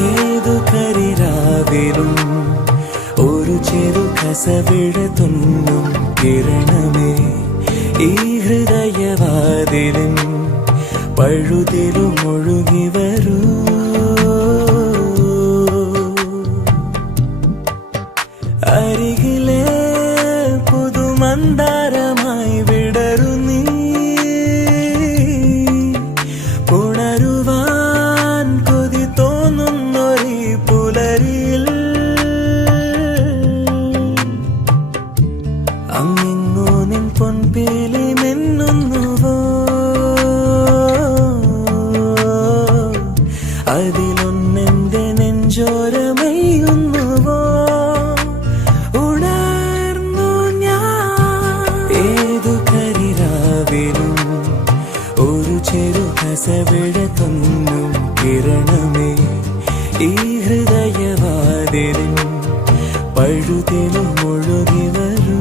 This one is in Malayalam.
ഏതു കരിരാവിലും ഒരു ചെറു കസവിഴ തുന്നും കിരണമേ ഈ ഹൃദയവാതിലിൻ പഴുതിലും ഒഴുകി വരൂ. അരികിലെ പുതുമന്ദാരമായി വിടരു നീ, ഉണരുവാൻ കൊതി തോന്നുന്നൊരീ പുലരിയിൽ. അങ്ങിങ്ങോ നിൻ പൊൻപേലി മിന്നുന്നുവോ, അതിലൊന്നെന്റെ നെഞ്ചോരമയുന്നുവോ. ഉണർന്നു ഞാൻ ഏതു കരിരാവിലും ഒരു ചെറു കസവിഴ തുന്നും കിരണമേ ഈ ഹൃദയവാതിലിൻ പഴുതിലും ഒഴുകി വരൂ.